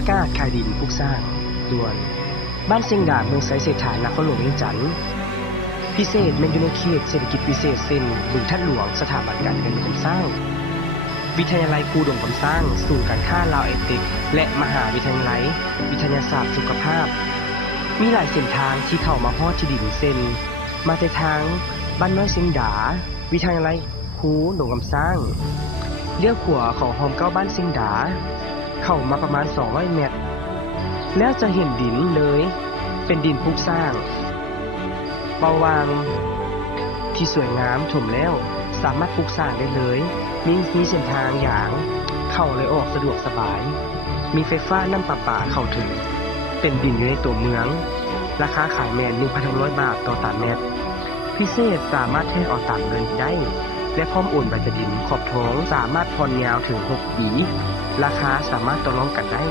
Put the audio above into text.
ประกาศขายดินปลูกสร้างด่วนบ้านเชียงดาเมืองไสเศรษฐานครหลวงเวียงจันทน์พิเศษแม่นอยู่ในเขตเศรษฐกิจพิเศษเส้นบึงทัดหลวงสถาบันการเงินคำสร้างวิทยาลัยครูดงคำสร้างศูนย์การค้าลาวไอเทคและมหาวิทยาลัยวิทยาศาสตร์สุขภาพมีหลายเส้นทางที่เข้ามาฮอดที่ดินเส้นมาแต่ทางบ้านน้อยเชียงดาวิทยาลัยครูดงคำสร้างเลี้ยวขวาของโฮมเก้าบ้านเชียงดาเข้ามาประมาณ200เมตรแล้วจะเห็นดินเลยเป็นดินปลูกสร้างเบาวางที่สวยงามถมแล้วสามารถปลูกสร้างได้เลยมีเส้นทางอย่างเข้าเลยออกสะดวกสบายมีไฟฟ้าน้ำประปาเข้าถึงเป็นดินอยู่ในตัวเมืองราคาขายแมน 1,600 บาทต่อตารางเมตรพิเศษสามารถแทกออกตามเงินได้และพร้อมโอนใบดินขอบท้องสามารถผ่อนยาวถึง6 ปีราคาสามารถต่อรองกันได้